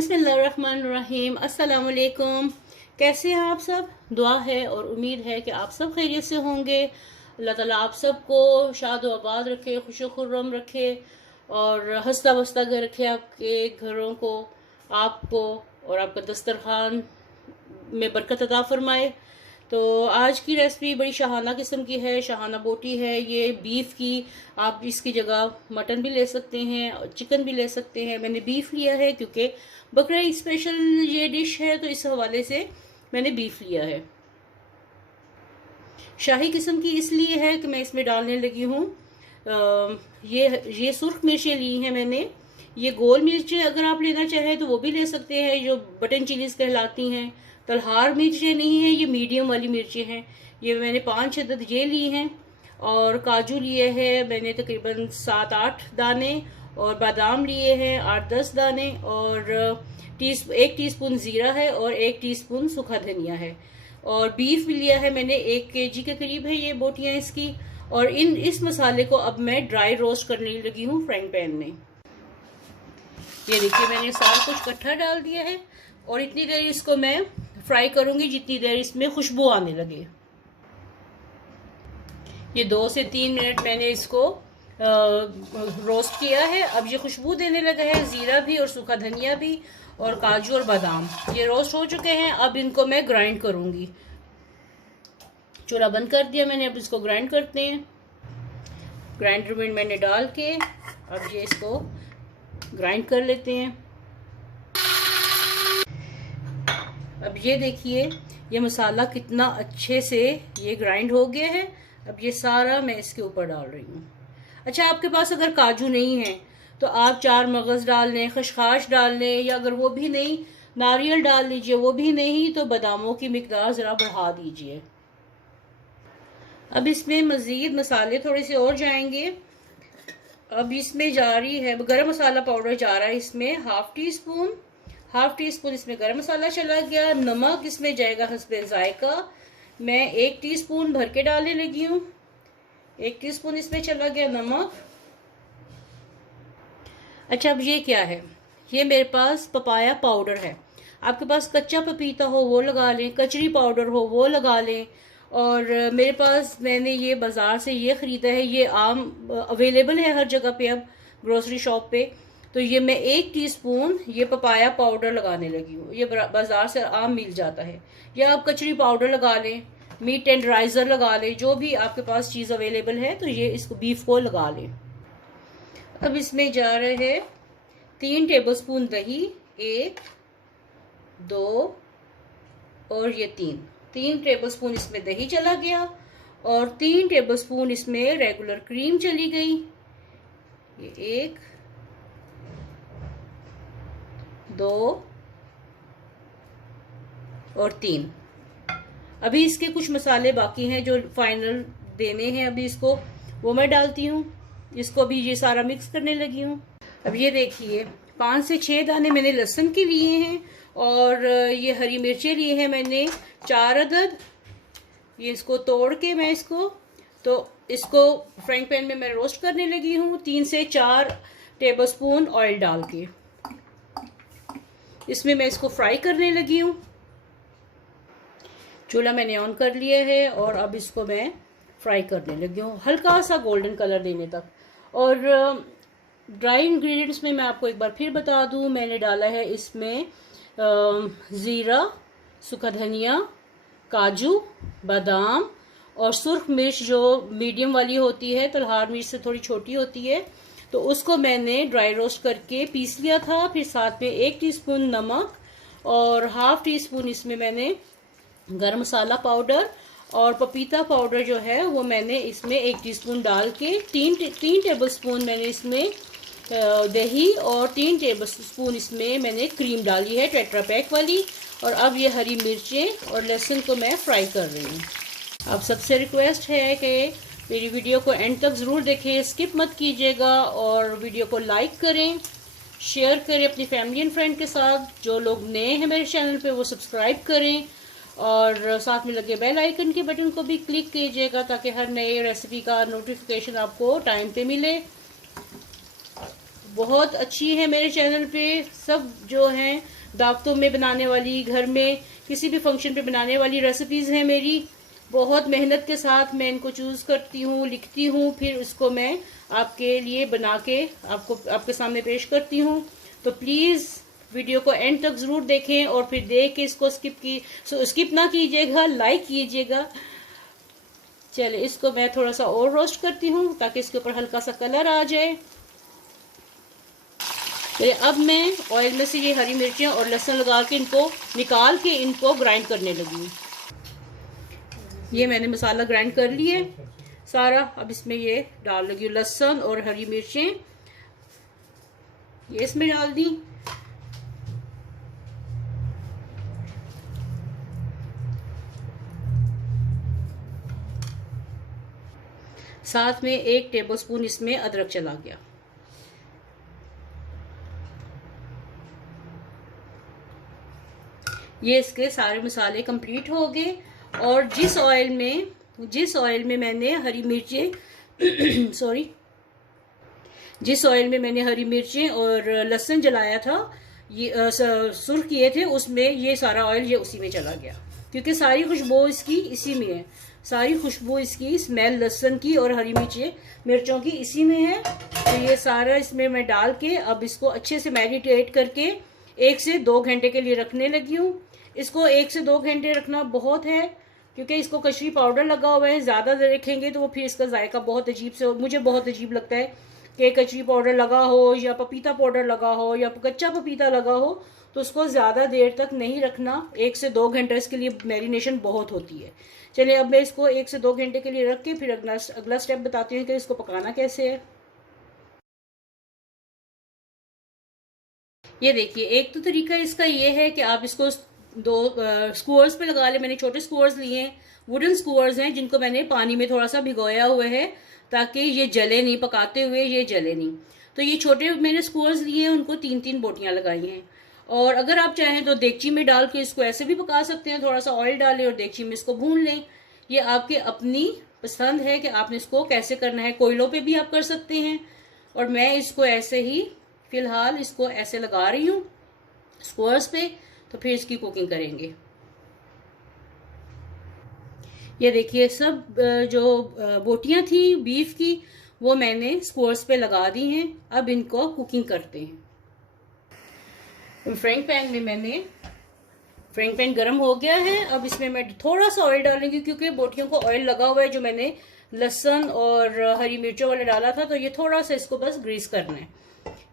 बिस्मिल्लाहिर्रहमानिर्रहीम। अस्सलाम वालेकुम। कैसे हैं आप सब? दुआ है और उम्मीद है कि आप सब खैरियत से होंगे। अल्लाह ताला आप सबको शाद व आबाद रखे, खुश खुर्रम रखे और हंसता बसता घर रखे, आपके घरों को, आपको और आपका दस्तरखान में बरकत अता फरमाए। तो आज की रेसिपी बड़ी शाहाना किस्म की है, शाहाना बोटी है ये बीफ की। आप इसकी जगह मटन भी ले सकते हैं और चिकन भी ले सकते हैं। मैंने बीफ लिया है क्योंकि बकरा स्पेशल ये डिश है, तो इस हवाले से मैंने बीफ लिया है। शाही किस्म की इसलिए है कि मैं इसमें डालने लगी हूँ ये सुर्ख मिर्चें ली हैं मैंने। ये गोल मिर्चें अगर आप लेना चाहें तो वो भी ले सकते हैं, जो बटन चिलीज कहलाती हैं। तलहार मिर्चें नहीं हैं, ये मीडियम वाली मिर्चें हैं। ये मैंने 5 अदद ये ली हैं। और काजू लिए हैं मैंने तकरीबन 7-8 दाने, और बादाम लिए हैं 8-10 दाने, और 1 टीस्पून ज़ीरा है और 1 टीस्पून सूखा धनिया है। और बीफ भी लिया है मैंने, 1 केजी के करीब है ये बोटियां इसकी। और इस मसाले को अब मैं ड्राई रोस्ट करने लगी हूँ फ्राइंग पैन में। ये देखिए मैंने सारा कुछ इकट्ठा डाल दिया है और इतनी देर इसको मैं फ्राई करूंगी जितनी देर इसमें खुशबू आने लगे। ये 2 से 3 मिनट मैंने इसको रोस्ट किया है। अब ये खुशबू देने लगा है, ज़ीरा भी और सूखा धनिया भी और काजू और बादाम ये रोस्ट हो चुके हैं। अब इनको मैं ग्राइंड करूंगी। चूल्हा बंद कर दिया मैंने, अब इसको ग्राइंड करते हैं। ग्राइंडर में मैंने डाल के अब ये इसको ग्राइंड कर लेते हैं। अब ये देखिए ये मसाला कितना अच्छे से ये ग्राइंड हो गया है। अब ये सारा मैं इसके ऊपर डाल रही हूँ। अच्छा, आपके पास अगर काजू नहीं है तो आप 4 मगज़ डाल लें, खशखाश डाल लें, या अगर वो भी नहीं नारियल डाल लीजिए, वो भी नहीं तो बादामों की मिकदार ज़रा बढ़ा दीजिए। अब इसमें मज़ीद मसाले थोड़े से और जाएंगे। अब इसमें जा रही है गरम मसाला पाउडर, जा रहा है इसमें हाफ टी स्पून इसमें गरम मसाला चला गया। नमक इसमें जाएगा हस्बे जायका, मैं 1 टीस्पून भर के डालने लगी हूँ। 1 टीस्पून इसमें चला गया नमक। अच्छा, अब ये क्या है? ये मेरे पास पपाया पाउडर है। आपके पास कच्चा पपीता हो वो लगा लें, कचरी पाउडर हो वो लगा लें। और मेरे पास मैंने ये बाज़ार से ये ख़रीदा है, ये आम अवेलेबल है हर जगह पे अब ग्रोसरी शॉप पे। तो ये मैं 1 टीस्पून ये पपाया पाउडर लगाने लगी हूँ। ये बाज़ार से आम मिल जाता है, या आप कचरी पाउडर लगा लें, मीट टेंडराइज़र लगा लें, जो भी आपके पास चीज़ अवेलेबल है तो ये इसको बीफ को लगा लें। अब इसमें जा रहे हैं 3 टेबलस्पून दही, 1, 2 और ये 3 टेबलस्पून इसमें दही चला गया, और 3 टेबलस्पून इसमें रेगुलर क्रीम चली गई। ये 1, 2 और 3। अभी इसके कुछ मसाले बाकी हैं जो फाइनल देने हैं, अभी इसको वो मैं डालती हूँ। इसको भी ये सारा मिक्स करने लगी हूँ। अब ये देखिए 5 से 6 दाने मैंने लहसुन के लिए हैं, और ये हरी मिर्चें लिए हैं मैंने 4 अदद। ये इसको तोड़ के मैं इसको फ्राइंग पैन में मैं रोस्ट करने लगी हूँ 3 से 4 टेबलस्पून ऑयल डाल के। इसमें मैं इसको फ्राई करने लगी हूँ। चूल्हा मैंने ऑन कर लिया है और अब इसको मैं फ्राई करने लगी हूँ हल्का सा गोल्डन कलर देने तक। और ड्राई इंग्रेडिएंट्स में मैं आपको एक बार फिर बता दूँ, मैंने डाला है इसमें ज़ीरा, सूखा धनिया, काजू, बादाम और सुर्ख मिर्च जो मीडियम वाली होती है, तलहार मिर्च से थोड़ी छोटी होती है, तो उसको मैंने ड्राई रोस्ट करके पीस लिया था। फिर साथ में 1 टीस्पून नमक और हाफ टीस्पून इसमें मैंने गरम मसाला पाउडर और पपीता पाउडर जो है वो मैंने इसमें 1 टीस्पून डाल के 3 टेबलस्पून मैंने इसमें दही और 3 टेबलस्पून इसमें मैंने क्रीम डाली है टेट्रा पैक वाली। और अब ये हरी मिर्चें और लहसुन को मैं फ्राई कर रही हूँ। अब सबसे रिक्वेस्ट है कि मेरी वीडियो को एंड तक ज़रूर देखें, स्किप मत कीजिएगा, और वीडियो को लाइक करें, शेयर करें अपनी फैमिली एंड फ्रेंड के साथ। जो लोग नए हैं मेरे चैनल पे वो सब्सक्राइब करें, और साथ में लगे बेल आइकन के बटन को भी क्लिक कीजिएगा ताकि हर नए रेसिपी का नोटिफिकेशन आपको टाइम पे मिले। बहुत अच्छी है। मेरे चैनल पे सब जो हैं दावतों में बनाने वाली, घर में किसी भी फंक्शन पे बनाने वाली रेसिपीज़ हैं मेरी। बहुत मेहनत के साथ मैं इनको चूज़ करती हूँ, लिखती हूँ, फिर उसको मैं आपके लिए बना के आपके सामने पेश करती हूँ। तो प्लीज़ वीडियो को एंड तक ज़रूर देखें और फिर देख के इसको स्किप ना कीजिएगा, लाइक कीजिएगा। चलिए इसको मैं थोड़ा सा और रोस्ट करती हूँ ताकि इसके ऊपर हल्का सा कलर आ जाए। तो अब मैं ऑयल में से ये हरी मिर्चें और लहसुन लगा के इनको निकाल के इनको ग्राइंड करने लगी। ये मैंने मसाला ग्राइंड कर लिए सारा। अब इसमें ये डाल लगी लहसुन और हरी मिर्चें, ये इसमें डाल दी। साथ में 1 टेबलस्पून इसमें अदरक चला गया। ये इसके सारे मसाले कंप्लीट हो गए। और जिस ऑयल में मैंने हरी मिर्चें सॉरी जिस ऑयल में मैंने हरी मिर्चें और लहसुन जलाया था, ये सुर्ख किए थे, उसमें ये सारा ऑयल ये उसी में चला गया, क्योंकि सारी खुशबू इसकी इसी में है। सारी खुशबू इसकी स्मेल लहसुन की और हरी मिर्चों की इसी में है। तो ये सारा इसमें मैं डाल के अब इसको अच्छे से मैरिनेट करके 1 से 2 घंटे के लिए रखने लगी हूँ। इसको 1 से 2 घंटे रखना बहुत है, क्योंकि इसको कचरी पाउडर लगा हुआ है। ज़्यादा देर रखेंगे तो वो फिर इसका जायका बहुत अजीब से, मुझे बहुत अजीब लगता है कि कचरी पाउडर लगा हो या पपीता पाउडर लगा हो या कच्चा पपीता लगा हो, तो उसको ज़्यादा देर तक नहीं रखना। 1 से 2 घंटे इसके लिए मैरिनेशन बहुत होती है। चलिए अब मैं इसको 1 से 2 घंटे के लिए रख के फिर अगला स्टेप बताती हूँ कि इसको पकाना कैसे है। ये देखिए, एक तो तरीका इसका ये है कि आप इसको 2 स्क्वर्स पे लगा ले। मैंने छोटे स्क्वर्स लिए हैं, वुडन स्क्वर्स हैं, जिनको मैंने पानी में थोड़ा सा भिगोया हुआ है ताकि ये जले नहीं, पकाते हुए ये जले नहीं। तो ये छोटे मैंने स्क्वर्स लिए हैं, उनको 3-3 बोटियां लगाई हैं। और अगर आप चाहें तो देगची में डाल के इसको ऐसे भी पका सकते हैं। थोड़ा सा ऑयल डालें और देगची में इसको भून लें। ये आपकी अपनी पसंद है कि आपने इसको कैसे करना है। कोयलों पे भी आप कर सकते हैं, और मैं इसको ऐसे ही फिलहाल इसको ऐसे लगा रही हूँ स्क्वर्स पे, तो फिर इसकी कुकिंग करेंगे। ये देखिए, सब जो बोटियां थी बीफ की वो मैंने स्क्वर्स पे लगा दी हैं। अब इनको कुकिंग करते हैं। फ्राइंग पैन गर्म हो गया है। अब इसमें मैं थोड़ा सा ऑयल डालूंगी, क्योंकि बोटियों को ऑयल लगा हुआ है जो मैंने लहसुन और हरी मिर्चों वाले डाला था। तो ये थोड़ा सा इसको बस ग्रीस करना है।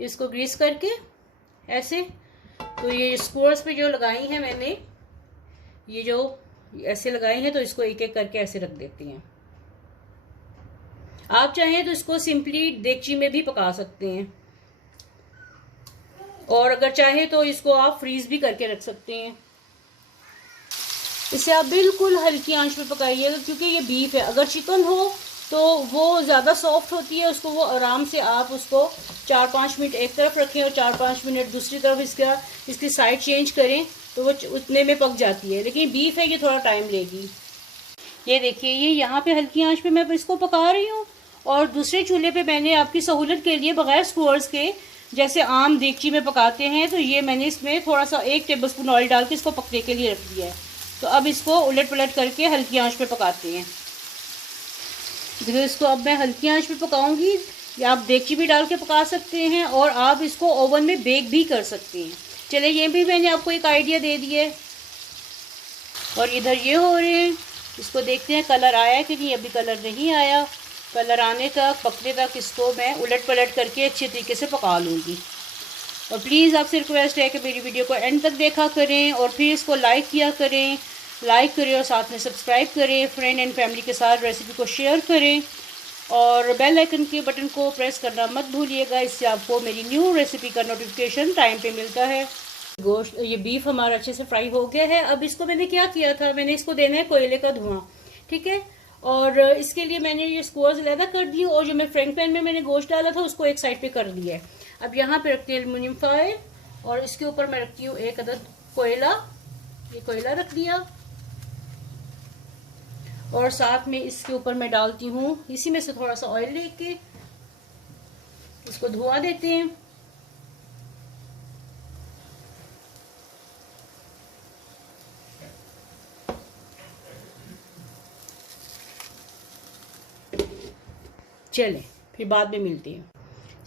इसको ग्रीस करके ऐसे, तो ये स्क्वर्स पे जो लगाई हैं मैंने, ये जो ऐसे लगाई हैं, तो इसको एक एक करके ऐसे रख देती हैं। आप चाहें तो इसको सिंपली देगची में भी पका सकते हैं, और अगर चाहे तो इसको आप फ्रीज भी करके रख सकते हैं। इसे आप बिल्कुल हल्की आंच पे पकाइएगा, क्योंकि ये बीफ है। अगर चिकन हो तो वो ज़्यादा सॉफ्ट होती है, उसको वो आराम से आप उसको 4-5 मिनट एक तरफ रखें और 4-5 मिनट दूसरी तरफ इसकी साइड चेंज करें तो वो उतने में पक जाती है। लेकिन बीफ है, ये थोड़ा टाइम लेगी। ये देखिए, ये यहाँ पे हल्की आंच पे मैं इसको पका रही हूँ, और दूसरे चूल्हे पे मैंने आपकी सहूलत के लिए बगैर स्क्वर्स के, जैसे आम देगची में पकाते हैं, तो ये मैंने इसमें थोड़ा सा 1 टेबलस्पून ऑयल डाल के इसको पकने के लिए रख दिया है। तो अब इसको उलट पलट करके हल्की आंच पे पकाते हैं। देखो, इसको अब मैं हल्की आंच पे पकाऊंगी, या आप देगची भी डाल के पका सकते हैं, और आप इसको ओवन में बेक भी कर सकते हैं। चलिए, ये भी मैंने आपको एक आइडिया दे दिया है। और इधर ये हो रहे हैं, इसको देखते हैं कलर आया कि नहीं। अभी कलर नहीं आया। कलर आने तक, पकने तक इसको मैं उलट पलट करके अच्छे तरीके से पका लूँगी। और प्लीज़ आपसे रिक्वेस्ट है कि मेरी वीडियो को एंड तक देखा करें, और फिर इसको लाइक किया करें, और साथ में सब्सक्राइब करें। फ्रेंड एंड फैमिली के साथ रेसिपी को शेयर करें, और बेल आइकन के बटन को प्रेस करना मत भूलिएगा। इससे आपको मेरी न्यू रेसिपी का नोटिफिकेशन टाइम पे मिलता है। गोश्त, ये बीफ हमारा अच्छे से फ्राई हो गया है। अब इसको मैंने क्या किया था, मैंने इसको देना है कोयले का धुआं, ठीक है। और इसके लिए मैंने ये स्क्वर्स अलहदा कर दी, और जो मैं फ्राइंग पैन में मैंने गोश्त डाला था उसको एक साइड पे कर दिया है। अब यहाँ पे रखती हूँ एल्युमिनियम फॉइल, और इसके ऊपर मैं रखती हूँ 1 अदद कोयला। ये कोयला रख दिया, और साथ में इसके ऊपर मैं डालती हूँ, इसी में से थोड़ा सा ऑयल लेके इसको धुआं देते हैं। चलें फिर बाद में मिलते हैं।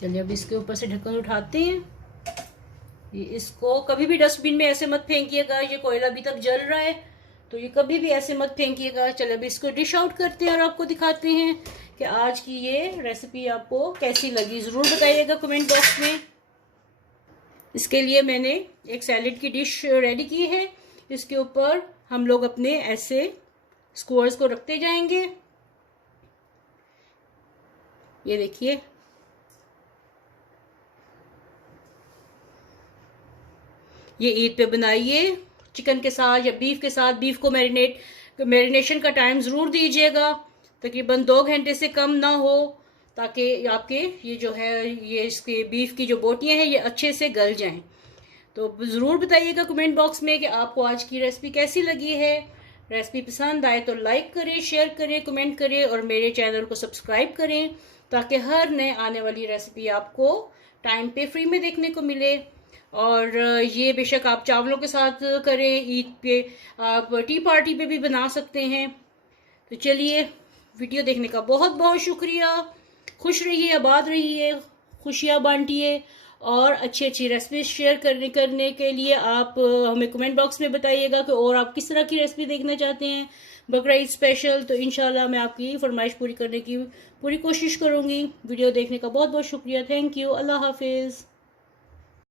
चलिए अब इसके ऊपर से ढक्कन उठाते हैं। ये इसको कभी भी डस्टबिन में ऐसे मत फेंकिएगा, ये कोयला अभी तक जल रहा है तो ये कभी भी ऐसे मत फेंकिएगा। चलिए अब इसको डिश आउट करते हैं और आपको दिखाते हैं कि आज की ये रेसिपी आपको कैसी लगी। ज़रूर बताइएगा कमेंट बॉक्स में। इसके लिए मैंने एक सैलेड की डिश रेडी की है। इसके ऊपर हम लोग अपने ऐसे स्क्वायर्स को रखते जाएंगे। ये देखिए, ये ईद पे बनाइए चिकन के साथ या बीफ के साथ। बीफ को मैरिनेशन का टाइम ज़रूर दीजिएगा, तकरीबन 2 घंटे से कम ना हो, ताकि आपके ये जो है ये इसके बीफ की जो बोटियां हैं ये अच्छे से गल जाएं। तो ज़रूर बताइएगा कमेंट बॉक्स में कि आपको आज की रेसिपी कैसी लगी है। रेसिपी पसंद आए तो लाइक करें, शेयर करें, कमेंट करें और मेरे चैनल को सब्सक्राइब करें, ताकि हर नए आने वाली रेसिपी आपको टाइम पे फ्री में देखने को मिले। और ये बेशक आप चावलों के साथ करें, ईद पे आप टी पार्टी पे भी बना सकते हैं। तो चलिए, वीडियो देखने का बहुत बहुत शुक्रिया। खुश रहिए, आबाद रहिए, खुशियाँ बांटिए और अच्छी अच्छी रेसिपी शेयर करने के लिए आप हमें कमेंट बॉक्स में बताइएगा कि और आप किस तरह की रेसिपी देखना चाहते हैं बकरा ईद स्पेशल। तो इंशाल्लाह मैं आपकी फरमाइश पूरी करने की पूरी कोशिश करूँगी। वीडियो देखने का बहुत बहुत शुक्रिया। Thank you. अल्लाह हाफिज़।